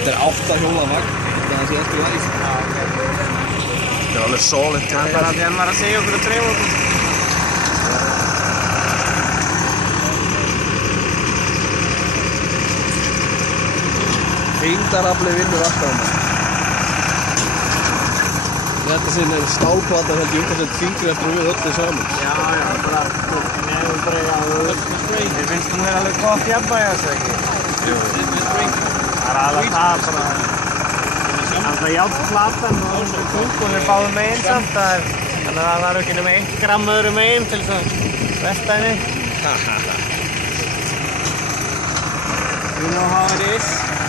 Þetta 8 hjóla vagn, þetta sé eftir læg. Þetta alveg solid. Það bara því hann var að segja okkur að dreifa okkur. Þyngdarafli vinnur alltaf maður. Þetta sinn stálplata held ég umhverfið þyngri eftir við öllu saman. Já, bara nefnum bara Mér finnst hún alveg gott jafnvægi þessu ekki? Jú. Það alveg það bara alltaf járnplatan og hún báðum megin samt þannig að það eru ekki nema 1 gramm öðru megin til þess að velta henni. You know how it is?